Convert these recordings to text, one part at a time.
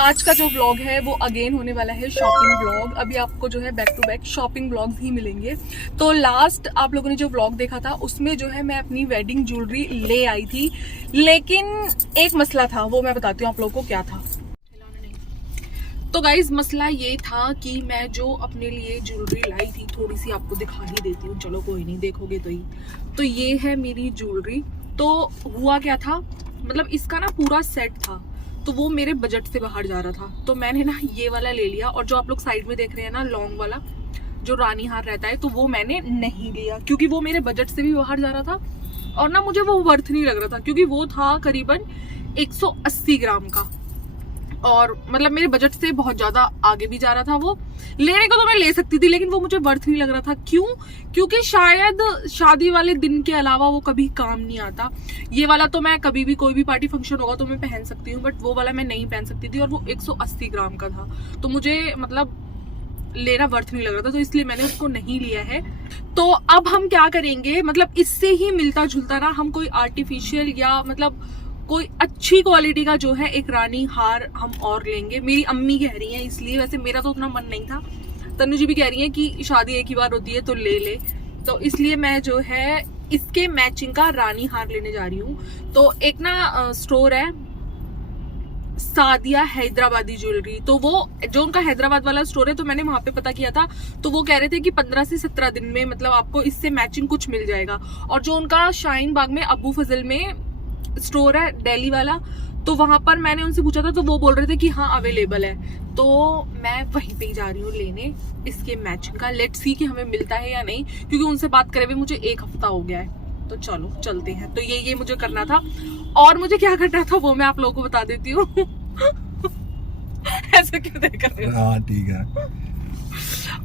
आज का जो व्लॉग है वो अगेन होने वाला है शॉपिंग व्लॉग। अभी आपको जो है back to back shopping vlogs ही मिलेंगे। तो लास्ट आप लोगों ने जो व्लॉग देखा था उसमें जो है मैं अपनी वेडिंग ज्वेलरी ले आई थी, लेकिन एक मसला था, वो मैं बताती हूँ आप लोगों को क्या था। तो गाइज मसला ये था कि मैं जो अपने लिए ज्वेलरी लाई थी, थोड़ी सी आपको दिखा ही देती हूँ, चलो कोई नहीं, देखोगे तो ही। तो ये है मेरी ज्वेलरी। तो हुआ क्या था, मतलब इसका ना पूरा सेट था, तो वो मेरे बजट से बाहर जा रहा था। तो मैंने ना ये वाला ले लिया, और जो आप लोग साइड में देख रहे हैं ना लॉन्ग वाला जो रानी हार रहता है, तो वो मैंने नहीं लिया क्योंकि वो मेरे बजट से भी बाहर जा रहा था और ना मुझे वो वर्थ नहीं लग रहा था, क्योंकि वो था करीबन 180 ग्राम का, और मतलब मेरे बजट से बहुत ज्यादा आगे भी जा रहा था। वो लेने को तो मैं ले सकती थी, लेकिन वो मुझे वर्थ नहीं लग रहा था। क्यों? क्योंकि शायद शादी वाले दिन के अलावा वो कभी काम नहीं आता। ये वाला तो मैं कभी भी कोई भी पार्टी फंक्शन होगा तो मैं पहन सकती हूँ, बट वो वाला मैं नहीं पहन सकती थी, और वो 180 ग्राम का था, तो मुझे मतलब लेना वर्थ नहीं लग रहा था, तो इसलिए मैंने उसको नहीं लिया है। तो अब हम क्या करेंगे, मतलब इससे ही मिलता जुलता ना हम कोई आर्टिफिशियल या मतलब कोई अच्छी क्वालिटी का जो है एक रानी हार हम और लेंगे। मेरी अम्मी कह रही है इसलिए, वैसे मेरा तो उतना मन नहीं था। तनु जी भी कह रही है कि शादी एक ही बार होती है तो ले ले, तो इसलिए मैं जो है इसके मैचिंग का रानी हार लेने जा रही हूँ। तो एक ना स्टोर है सादिया हैदराबादी ज्वेलरी, तो वो जो उनका हैदराबाद वाला स्टोर है, तो मैंने वहां पे पता किया था, तो वो कह रहे थे कि 15 से 17 दिन में मतलब आपको इससे मैचिंग कुछ मिल जाएगा। और जो उनका शाहीन बाग में अबू फजल में स्टोर है दिल्ली वाला, तो वहां पर मैंने उनसे पूछा था, तो वो बोल रहे थे कि हाँ अवेलेबल है। तो मैं वहीं पे ही जा रही हूँ लेने इसके मैचिंग का। लेट्स सी कि हमें मिलता है या नहीं, क्योंकि उनसे बात करे हुए मुझे 1 हफ्ता हो गया है। तो चलो चलते हैं। तो ये मुझे करना था, और मुझे क्या करना था वो मैं आप लोगों को बता देती हूँ। ऐसे क्यों देख रहे हो? हाँ ठीक है।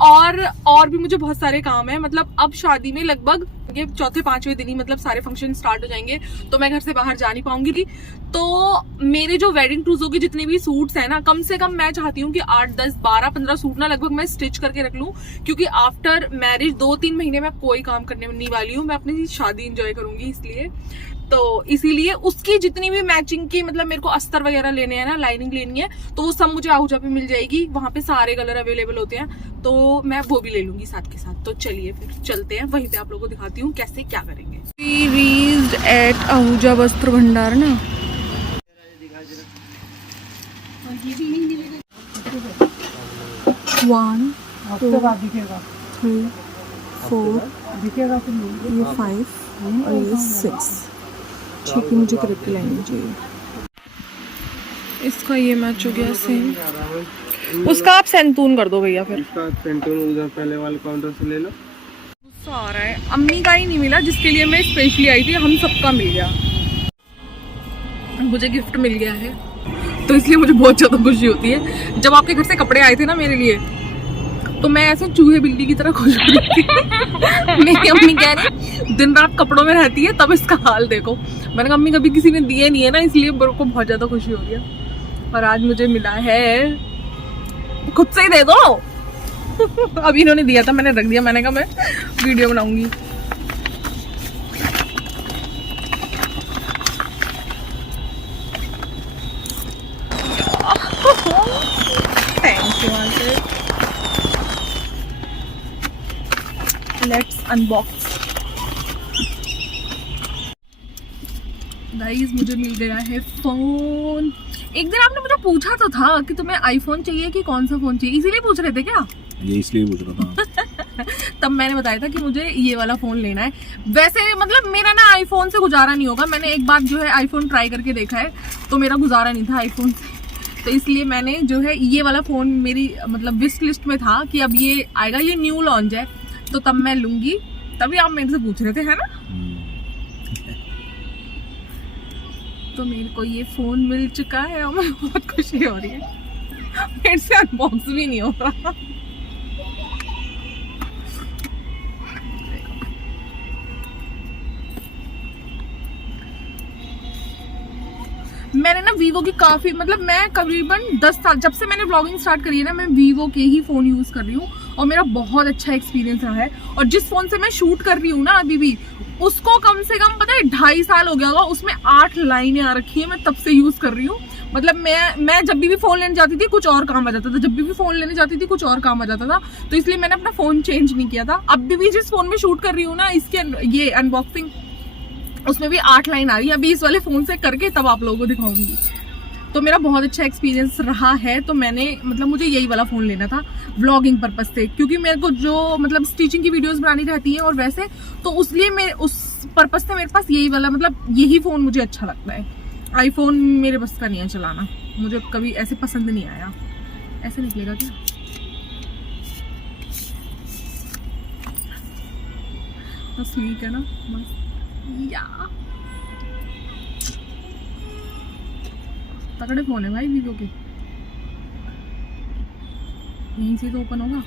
और भी मुझे बहुत सारे काम है। मतलब अब शादी में लगभग ये 4-5वें दिन ही मतलब सारे फंक्शन स्टार्ट हो जाएंगे, तो मैं घर से बाहर जा नहीं पाऊंगी। तो मेरे जो वेडिंग टूजों के जितने भी सूट्स हैं ना, कम से कम मैं चाहती हूँ कि 8, 10, 12, 15 सूट ना लगभग मैं स्टिच करके रख लूं, क्योंकि आफ्टर मैरिज 2-3 महीने में कोई काम करने नहीं वाली हूँ, मैं अपनी शादी एंजॉय करूंगी इसलिए। तो इसीलिए उसकी जितनी भी मैचिंग की मतलब मेरे को अस्तर वगैरह लेने हैं ना, लाइनिंग लेनी है, तो वो सब मुझे आहूजा पे मिल जाएगी। वहां पे सारे कलर अवेलेबल होते हैं, तो मैं वो भी ले लूंगी साथ के साथ। तो चलिए फिर चलते हैं, वहीं पे आप लोगों को दिखाती हूँ कैसे क्या करेंगे। We reached at आहूजा वस्त्र भंडार ना। 1, 2, 3, 4, ये 5 और ये 6। ठीक है, मुझे करेक्ट लाइन चाहिए। इसका ये मैच हो गया सेम, उसका आप सेंतून कर दो भैया। फिर सेंटून उधर पहले वाले काउंटर से ले लो। गुस्सा आ रहा है, अम्मी का ही नहीं मिला जिसके लिए मैं स्पेशली आई थी, हम सबका मिल गया। मुझे गिफ्ट मिल गया है, तो इसलिए मुझे बहुत ज्यादा खुशी होती है। जब आपके घर से कपड़े आए थे ना मेरे लिए, तो मैं ऐसे चूहे बिल्ली की तरह खुश हो रही थी। मेरी अम्मी कह रही दिन रात कपड़ों में रहती है, तब इसका हाल देखो। मैंने कहा अम्मी कभी किसी ने दिए नहीं है ना, इसलिए मेरे को बहुत ज्यादा खुशी हो रही है। और आज मुझे मिला है, खुद से ही दे दो। अभी इन्होंने दिया था, मैंने रख दिया, मैंने कहा मैं वीडियो बनाऊंगी। Thank you aunty. Let's unbox. Guys मुझे मिल गया है फोन। एक दिन आपने मुझे पूछा तो था कि तुम्हें आईफोन चाहिए कि कौन सा फोन चाहिए, इसीलिए पूछ रहे थे क्या? ये इसलिए पूछ रहा था। तब मैंने बताया था कि मुझे ये वाला फोन लेना है। वैसे मतलब मेरा ना आईफोन से गुजारा नहीं होगा। मैंने एक बार जो है आईफोन ट्राई करके देखा है, तो मेरा गुजारा नहीं था आईफोन से, तो इसलिए मैंने जो है ये वाला फोन मेरी मतलब विश लिस्ट में था कि अब ये आएगा, ये न्यू लॉन्च है, तो तब मैं लूंगी। तभी आप मेरे से पूछ रहे थे, है ना? तो मेरे को ये फोन मिल चुका है और मुझे बहुत खुशी हो रही है। मेरे से अनबॉक्स भी नहीं हो रहा। मैंने ना वीवो की काफी मतलब मैं करीबन 10 साल जब से मैंने ब्लॉगिंग स्टार्ट करी है ना, मैं वीवो के ही फोन यूज कर रही हूँ, और मेरा बहुत अच्छा एक्सपीरियंस रहा है। और जिस फोन से मैं शूट कर रही हूँ ना अभी भी, उसको कम से कम पता है 2.5 साल हो गया होगा, उसमें 8 लाइनें आ रखी है, मैं तब से यूज कर रही हूँ। मतलब मैं जब भी फोन लेने जाती थी कुछ और काम आ जाता था, जब भी फोन लेने जाती थी कुछ और काम आ जाता था, तो इसलिए मैंने अपना फोन चेंज नहीं किया था। अब भी जिस फोन में शूट कर रही हूँ ना, इसके ये अनबॉक्सिंग, उसमें भी 8 लाइन आ रही है। अभी इस वाले फोन से करके तब आप लोगों को दिखाऊंगी। तो मेरा बहुत अच्छा एक्सपीरियंस रहा है। तो मैंने मतलब मुझे यही वाला फ़ोन लेना था व्लॉगिंग पर्पस से, क्योंकि मेरे को जो मतलब स्टिचिंग की वीडियोस बनानी रहती हैं और वैसे, तो उसलिए मैं उस पर्पस से मेरे पास यही वाला मतलब यही फ़ोन मुझे अच्छा लगता है। आईफोन मेरे बस का नहीं है चलाना, मुझे कभी ऐसे पसंद नहीं आया। ऐसे निकलेगा क्या? स्लीक है ना, मस्त या तगड़े फोन है भाई वीवो के। यहीं से तो ओपन होगा।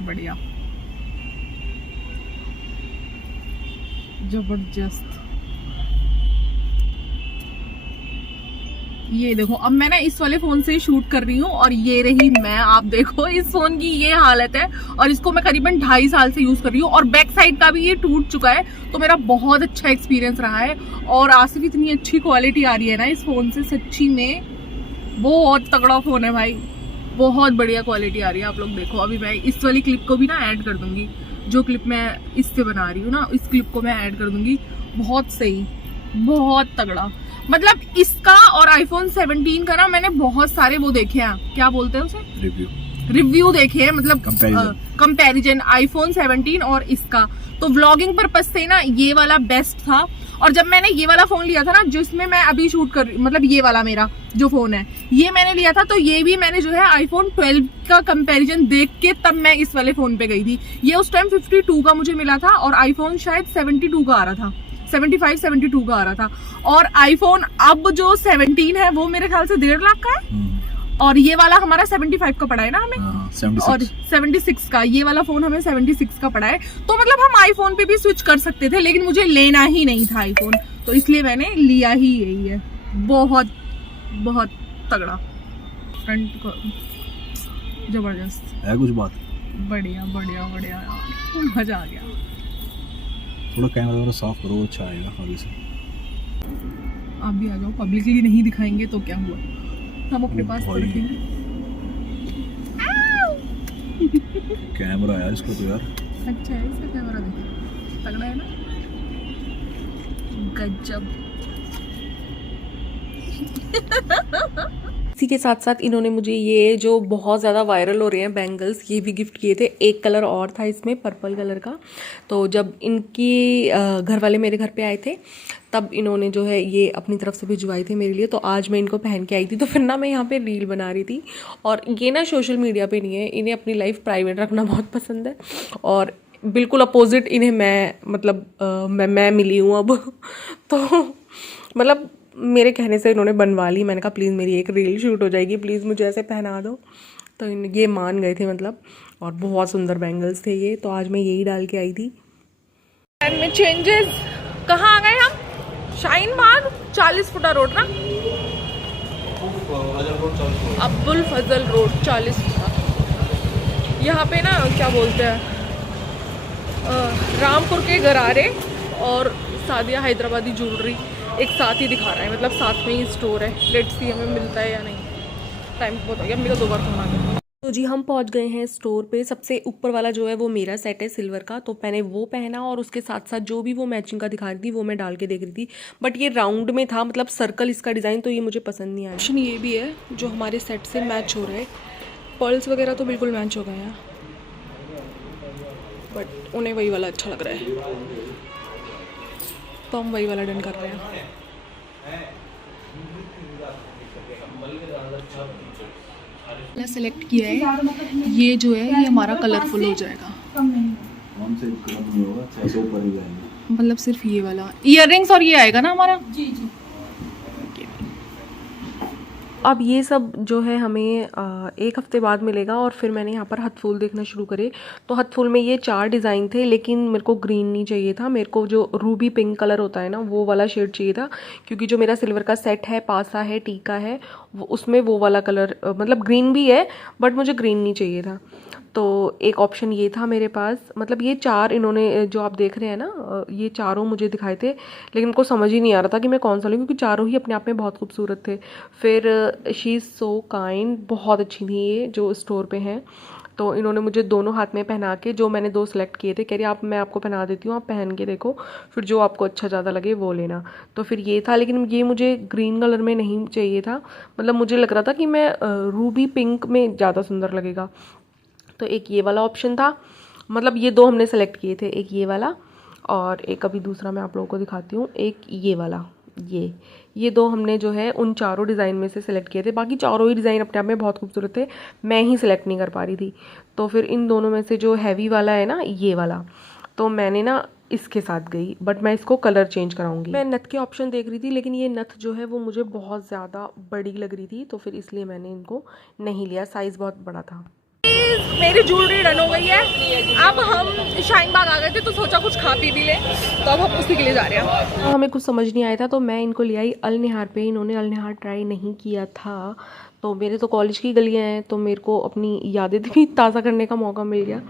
बढ़िया, जबरदस्त। ये देखो, अब मैं ना इस वाले फोन से शूट कर रही हूँ और ये रही मैं। आप देखो इस फोन की ये हालत है, और इसको मैं करीबन 2.5 साल से यूज कर रही हूँ, और बैक साइड का भी ये टूट चुका है। तो मेरा बहुत अच्छा एक्सपीरियंस रहा है। और आसिफ इतनी अच्छी क्वालिटी आ रही है ना इस फोन से, सच्ची में बहुत तगड़ा फोन है भाई, बहुत बढ़िया क्वालिटी आ रही है। आप लोग देखो, अभी मैं इस वाली क्लिप को भी ना ऐड कर दूंगी, जो क्लिप मैं इससे बना रही हूँ ना, इस क्लिप को मैं ऐड कर दूंगी। बहुत सही, बहुत तगड़ा। मतलब इसका और आईफोन 17 का ना मैंने बहुत सारे वो देखे हैं, क्या बोलते हैं उसे, रिव्यू देखे हैं, मतलब कंपैरिजन आईफोन 17 और इसका। तो व्लॉगिंग पर्पस से ना ये वाला बेस्ट था। और जब मैंने ये वाला फोन लिया था ना, जिसमें मैं अभी शूट कर, मतलब ये वाला मेरा जो फोन है ये मैंने लिया था, तो ये भी मैंने जो है आईफोन 12 का कंपैरिजन देख के तब मैं इस वाले फोन पे गई थी। ये उस टाइम 52 का मुझे मिला था, और आईफोन शायद 72 का आ रहा था, 75-72 का आ रहा था। और आईफोन अब जो 17 है वो मेरे ख्याल से 1.5 लाख का है, और ये वाला हमारा 75 का पड़ा है ना हमें, 76। और 76 का ये वाला फोन हमें 76 का पड़ा है। तो मतलब हम आईफोन पे भी स्विच कर सकते थे, लेकिन मुझे लेना ही नहीं था आईफोन, तो इसलिए मैंने लिया ही यही है। बहुत बहुत तगड़ा, फ्रंट को जबरदस्त है कुछ बात, बढ़िया बढ़िया बढ़िया यार, मजा आ गया। थोड़ा कैमरा वगैरह साफ करो, अच्छा आएगा आगे से। आप भी आ जाओ, पब्लिकली नहीं दिखाएंगे तो क्या हुआ, हम अपने पास तो रखेंगे। कैमरा है इसको तो यार, अच्छा है इसका कैमरा, देखो तगड़ा है ना, गजब। इसी के साथ साथ इन्होंने मुझे ये जो बहुत ज़्यादा वायरल हो रहे हैं बैंगल्स, ये भी गिफ्ट किए थे। एक कलर और था इसमें, पर्पल कलर का। तो जब इनकी घर वाले मेरे घर पे आए थे तब इन्होंने जो है ये अपनी तरफ से भिजवाए थे मेरे लिए। तो आज मैं इनको पहन के आई थी, तो फिर ना मैं यहाँ पे रील बना रही थी। और ये ना सोशल मीडिया पे नहीं है, इन्हें अपनी लाइफ प्राइवेट रखना बहुत पसंद है, और बिल्कुल अपोजिट इन्हें मैं मतलब मैं मिली हूँ अब। तो मतलब मेरे कहने से इन्होंने बनवा ली। मैंने कहा प्लीज़ मेरी एक रील शूट हो जाएगी, प्लीज़ मुझे ऐसे पहना दो। तो ये मान गए थे मतलब, और बहुत सुंदर बैंगल्स थे ये। तो आज मैं यही डाल के आई थी। एंड में चेंजेस कहाँ आ गए हम, शाइन बाग 40 फुटा रोड ना, अब्बुल फजल रोड 40 फुटा। यहाँ पे ना क्या बोलते हैं, रामपुर के गरारे और सादिया हैदराबादी ज्वेलरी एक साथ ही दिखा रहा है, मतलब साथ में ही स्टोर है। लेट्स सी हमें मिलता है या नहीं, टाइम बहुत हो गया, मेरा 2 बार फोन आ गया। तो जी हम पहुंच गए हैं स्टोर पे। सबसे ऊपर वाला जो है वो मेरा सेट है सिल्वर का, तो मैंने वो पहना, और उसके साथ साथ जो भी वो मैचिंग का दिखा रही थी वो मैं डाल के देख रही थी। बट ये राउंड में था, मतलब सर्कल इसका डिज़ाइन, तो ये मुझे पसंद नहीं आया। ऑप्शन ये भी है जो हमारे सेट से मैच हो रहा है, पर्ल्स वगैरह तो बिल्कुल मैच हो गए हैं, बट उन्हें वही वाला अच्छा लग रहा है, तो हम वही वाला डन कर रहे हैं। सेलेक्ट किया है, ये जो है ये हमारा कलरफुल हो जाएगा, मतलब सिर्फ ये वाला इयररिंग्स और ये आएगा ना हमारा। जी जी। अब ये सब जो है हमें एक हफ़्ते बाद मिलेगा। और फिर मैंने यहाँ पर हथफूल देखना शुरू करे। तो हथफूल में ये 4 डिज़ाइन थे, लेकिन मेरे को ग्रीन नहीं चाहिए था, मेरे को जो रूबी पिंक कलर होता है ना वो वाला शेड चाहिए था, क्योंकि जो मेरा सिल्वर का सेट है, पासा है, टीका है, वो उसमें वो वाला कलर मतलब ग्रीन भी है बट मुझे ग्रीन नहीं चाहिए था। तो एक ऑप्शन ये था मेरे पास। मतलब ये 4 इन्होंने जो आप देख रहे हैं ना, ये चारों मुझे दिखाए थे, लेकिन उनको समझ ही नहीं आ रहा था कि मैं कौन सा लूँ, क्योंकि चारों ही अपने आप में बहुत खूबसूरत थे। फिर शी इज़ सो काइंड, बहुत अच्छी थी ये जो स्टोर पे हैं। तो इन्होंने मुझे दोनों हाथ में पहना के, जो मैंने 2 सेलेक्ट किए थे, कह रही आप मैं आपको पहना देती हूँ, आप पहन के देखो, फिर जो आपको अच्छा ज़्यादा लगे वो लेना। तो फिर ये था, लेकिन ये मुझे ग्रीन कलर में नहीं चाहिए था। मतलब मुझे लग रहा था कि मैं रूबी पिंक में ज़्यादा सुंदर लगेगा। तो एक ये वाला ऑप्शन था, मतलब ये 2 हमने सेलेक्ट किए थे, एक ये वाला और एक अभी दूसरा मैं आप लोगों को दिखाती हूँ, एक ये वाला। ये 2 हमने जो है उन चारों डिज़ाइन में से सिलेक्ट किए थे। बाकी चारों ही डिज़ाइन अपने आप में बहुत खूबसूरत थे, मैं ही सिलेक्ट नहीं कर पा रही थी। तो फिर इन दोनों में से जो हैवी वाला है ना, ये वाला, तो मैंने ना इसके साथ गई, बट मैं इसको कलर चेंज कराऊंगी। मैं नथ के ऑप्शन देख रही थी, लेकिन ये नथ जो है वो मुझे बहुत ज़्यादा बड़ी लग रही थी, तो फिर इसलिए मैंने इनको नहीं लिया, साइज़ बहुत बड़ा था। मेरी ज्वेलरी डन हो गई है। अब हम शाहीन बाग आ गए थे तो सोचा कुछ खा पी भी ले, तो अब हम उसी के लिए जा रहे हैं। तो हमें कुछ समझ नहीं आया था, तो मैं इनको ले आई अल निहार पे। इन्होंने अल निहार ट्राई नहीं किया था, तो मेरे तो कॉलेज की गलियाँ हैं, तो मेरे को अपनी यादें भी ताज़ा करने का मौका मिल गया।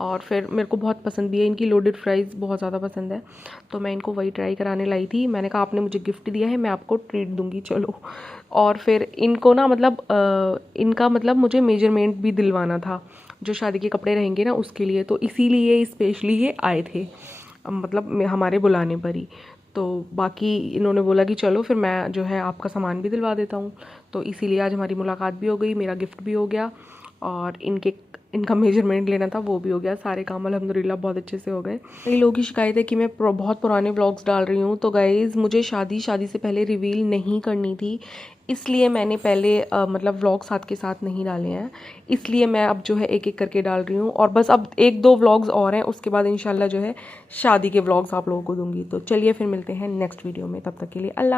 और फिर मेरे को बहुत पसंद भी है, इनकी लोडेड फ्राइज़ बहुत ज़्यादा पसंद है, तो मैं इनको वही ट्राई कराने लाई थी। मैंने कहा आपने मुझे गिफ्ट दिया है, मैं आपको ट्रीट दूँगी, चलो। और फिर इनको ना मतलब इनका मतलब मुझे मेजरमेंट भी दिलवाना था, जो शादी के कपड़े रहेंगे ना उसके लिए, तो इसीलिए स्पेशली ये आए थे, मतलब हमारे बुलाने पर ही। तो बाकी इन्होंने बोला कि चलो फिर मैं जो है आपका सामान भी दिलवा देता हूँ, तो इसीलिए आज हमारी मुलाकात भी हो गई, मेरा गिफ्ट भी हो गया और इनका मेजरमेंट लेना था वो भी हो गया। सारे काम अल्हम्दुलिल्लाह बहुत अच्छे से हो गए। कई लोगों की शिकायत है कि मैं बहुत पुराने व्लॉग्स डाल रही हूँ, तो गाइज़ मुझे शादी से पहले रिवील नहीं करनी थी, इसलिए मैंने पहले मतलब व्लॉग साथ के साथ नहीं डाले हैं, इसलिए मैं अब जो है एक एक करके डाल रही हूँ। और बस अब 1-2 व्लॉग्स और हैं, उसके बाद इंशाल्लाह जो है शादी के व्लॉग्स आप लोगों को दूंगी। तो चलिए फिर मिलते हैं नेक्स्ट वीडियो में, तब तक के लिए अल्लाह।